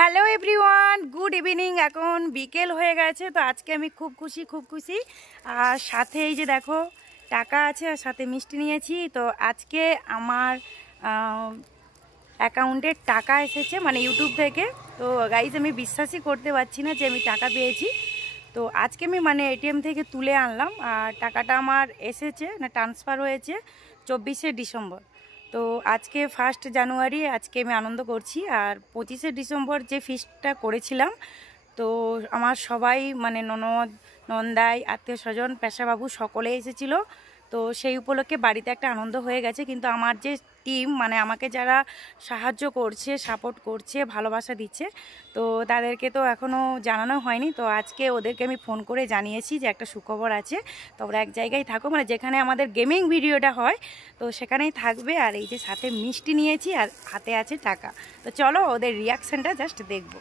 Hello everyone, good evening. এখন বিকেল হয়ে গেছে, তো আজকে আমি খুব খুশি। আর সাথে এই যে দেখো টাকা আছে, আর সাথে মিষ্টি নিয়েছি। তো আজকে আমার অ্যাকাউন্টে টাকা এসেছে, মানে ইউটিউব থেকে। তো গাইজ আমি বিশ্বাসই করতে পারছি না যে আমি টাকা পেয়েছি। তো আজকে আমি মানে এটিএম থেকে তুলে আনলাম, আর টাকাটা আমার এসেছে না ট্রান্সফার হয়েছে 24শে ডিসেম্বর। তো আজকে 1 জানুয়ারি, আজকে আমি আনন্দ করছি। আর 25শে ডিসেম্বর যে ফিস্টটা করেছিলাম, তো আমার সবাই মানে ননদ, নন্দাই, আত্মীয় স্বজন, পেশাবাবু সকলে এসেছিল। তো সেই উপলক্ষে বাড়িতে একটা আনন্দ হয়ে গেছে। কিন্তু আমার যে টিম, মানে আমাকে যারা সাহায্য করছে, সাপোর্ট করছে, ভালোবাসা দিচ্ছে, তো তাদেরকে তো এখনও জানানো হয়নি। তো আজকে ওদেরকে আমি ফোন করে জানিয়েছি যে একটা সুখবর আছে, তো ওরা এক জায়গায় থাকো, মানে যেখানে আমাদের গেমিং ভিডিওটা হয় তো সেখানেই থাকবে। আর এই যে সাথে মিষ্টি নিয়েছি, আর হাতে আছে টাকা। তো চলো ওদের রিয়াকশানটা জাস্ট দেখবো।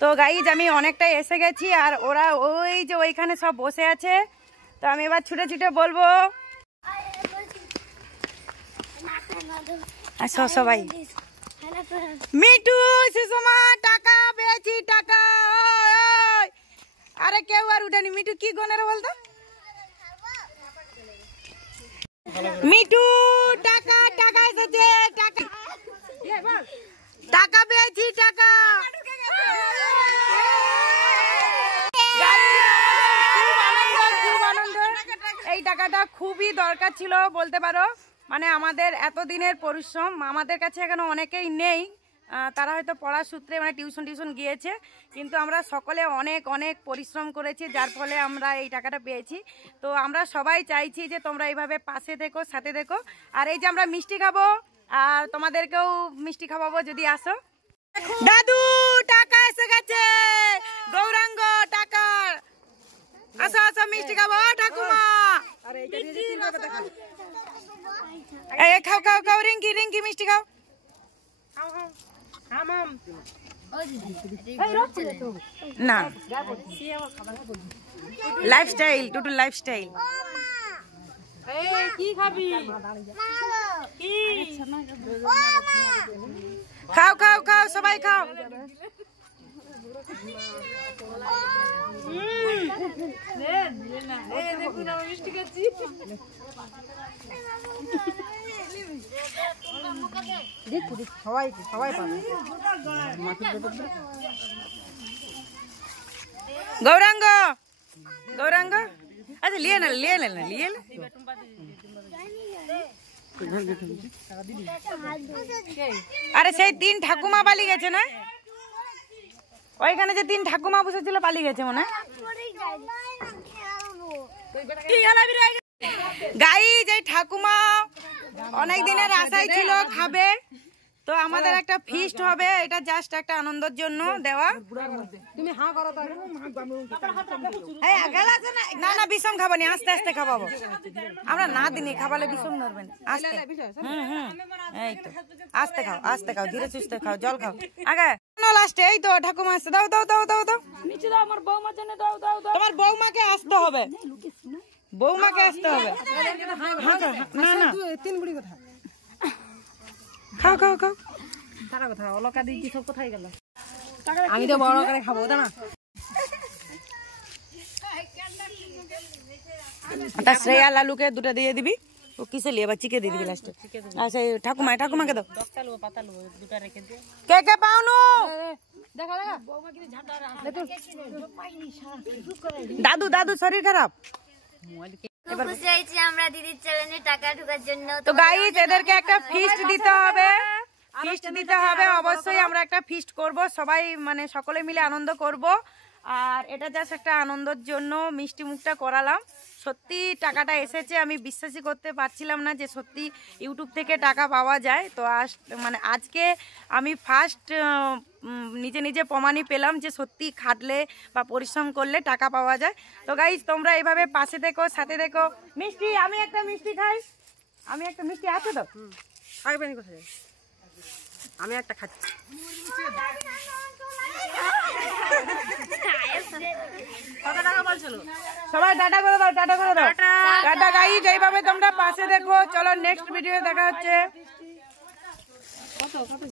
তো গাইজ আমি অনেকটাই এসে গেছি, আর ওরা ওই যে ওইখানে সব বসে আছে। তো আমি এবার ছুটে বলবো, আসো সবাই। মিঠু, সুষমা, টাকা পেয়েছি, টাকা। আরে কেউ আর উঠেনি। মিঠু কি গনের বলতো? মিঠু, টাকা টাকা এসেছে, টাকা টাকা পেয়েছি, টাকা। এই টাকাটা খুবই দরকার ছিল বলতে পারো। মানে আমাদের এতদিনের পরিশ্রম, আমাদের কাছে এখনো অনেকেই নেই, তারা হয়তো পড়ার সূত্রে মানে টিউশন গিয়েছে, কিন্তু আমরা সকলে অনেক পরিশ্রম করেছি, যার ফলে আমরা এই টাকাটা পেয়েছি। তো আমরা সবাই চাইছি যে তোমরা এইভাবে পাশে থেকো, সাথে থেকো। আর এই যে আমরা মিষ্টি খাবো, আর তোমাদেরকেও মিষ্টি খাওয়াবো যদি আসো। দাদু, টাকা এসে গেছে, গৌরাঙ্গ টাকা। আসো আসো, মিষ্টি খাবো ঠাকুমা। খাও রিঙ্কি মিষ্টি খাও। না, লাইফস্টাইল, টুটু লাইফস্টাইল। কি খাবি? খাও সবাই খাও। গৌরাঙ্গ আচ্ছা, লিয়ে না আরে সেই 3 ঠাকুমা পালিয়ে গেছে না? ওইখানে যে 3 ঠাকুমা বসেছিল পালিয়ে গেছে মনে হয়। গাইজ, এই ঠাকুমা অনেক দিনের আশাই ছিল খাবে, তো আমাদের একটা ফিস্ট হবে, এটা জাস্ট একটা আনন্দের জন্য দেওয়া। তুমি না বিষম খাবানি, আস্তে খাবাবো আমরা, না দিনই খাবালে বিষম ধরবেন। আস্তে, এই তো আস্তে খাও, ধীরে সুস্থে খাও, জল খাও আগে। লাস্টে এই তো ঠাকুমা আসছে, দাও আমার বৌমার জন্য দাও। তোমার বৌমাকে আসতে হবে, না 3 বুড়ি কথা। খাও তারা কথা অলকা দিই কি সব কোথায় গেল? আমি তো বড় করে খাবো না। তা শ্রেয়া লালুকে 2টা দিয়ে দিবি। ও কিসে লিয়ে বাচ্চিকে দিয়ে দিবি লাস্টে। আচ্ছা ঠাকুমাকে দাও। কে পাওনু দাদু শরীর খারাপ। আমরা দিদির চ্যানেলে টাকা ঢোকার জন্য। তো গাইস, এদেরকে একটা ফিস্ট দিতে হবে, অবশ্যই আমরা একটা ফিস্ট করব, সবাই মানে সকলে মিলে আনন্দ করব। আর এটা জাস্ট একটা আনন্দের জন্য মিষ্টি মুখটা করালাম। সত্যি টাকাটা এসেছে, আমি বিশ্বাসই করতে পারছিলাম না যে সত্যি ইউটিউব থেকে টাকা পাওয়া যায়। তো মানে আজকে আমি ফার্স্ট নিজে প্রমাণই পেলাম যে সত্যি খাটলে বা পরিশ্রম করলে টাকা পাওয়া যায়। তো গাইস, তোমরা এইভাবে পাশে থেকো, সাথে থেকো। মিষ্টি, আমি একটা মিষ্টি খাই। আছে তো খাইবেন কোথায়? আমি একটা খাচ্ছি। সবাই টাটা করে দাও, টাটা গাইস, এইভাবে তোমরা পাশে দেখো। চলো নেক্সট ভিডিও দেখা হচ্ছে।